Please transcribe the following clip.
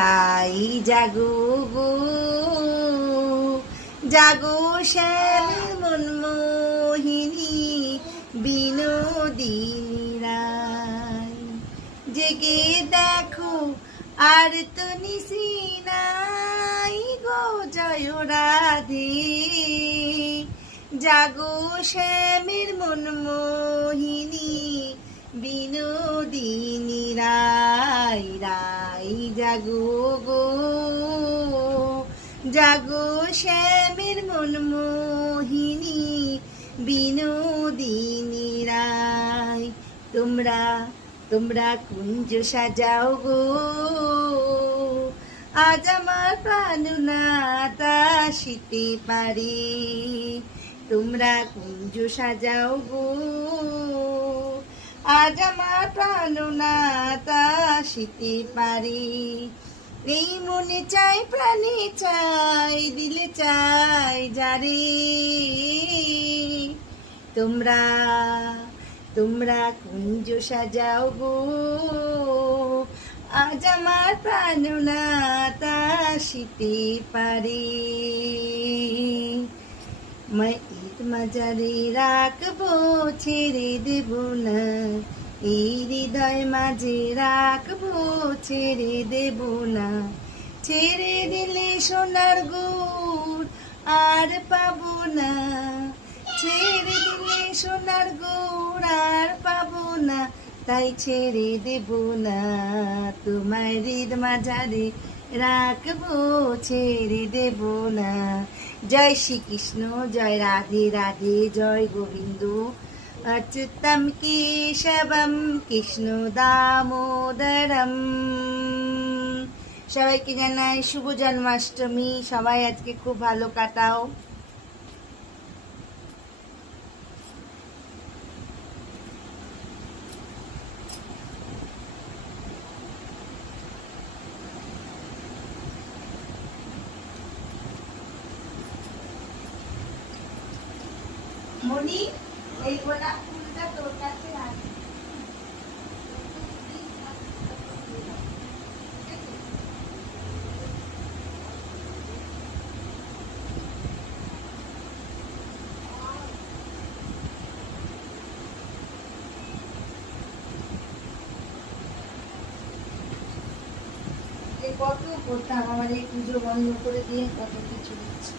তাই জাগো গো জাগো শ্যামী মনমোহিনী বিনোদিনী রায়, জেগে দেখো আর তো নিশি নাই গো জয় রাধে, জাগো শ্যামের মনমোহিনী বিনোদিনী রায়, রায় জাগো গো জাগো শ্যামের মনমোহিনী বিনোদিনী রায়। তোমরা তোমরা কুঞ্জ সাজাও গো, আজ আমার প্রাণনাথ আসিতে পারে। তোমরা কুঞ্জ সাজাও গো, আজ আমার প্রাণনাথ আসিতে পারে। এই মনে চাই প্রাণে চাই দিলে চাই যারে, তোমরা তোমরা কুঞ্জ সাজাও গো, আজ আমার প্রাণনাথ আসিতে পারে। मैं ঈদ মাজারে রাখবো ছেড়ে দেব না, এই হৃদয় মাঝে রাখবো ছেড়ে দেব না। ছেড়ে দিলে সোনার গুড় আর পাবো না, ছেড়ে দিলে সোনার গুড় আর পাবো না। তাই ছেড়ে দেব না, তোমার হৃদ মাঝারে রাখবো ছেড়ে দেব না। জয় শ্রীকৃষ্ণ, জয় রাধে রাধে, জয় গোবিন্দ অচ্যুতম কেশবম কৃষ্ণ দামোদরম। সবাইকে জানাই শুভ জন্মাষ্টমী। সবাই আজকে খুব ভালো কাটাও। মনি এই গোলাপ ফুলটা তোর কাছে রাখি। কত করতাম, আমার এই পুজো বন্ধ করে দিয়ে কত কিছু দিচ্ছে।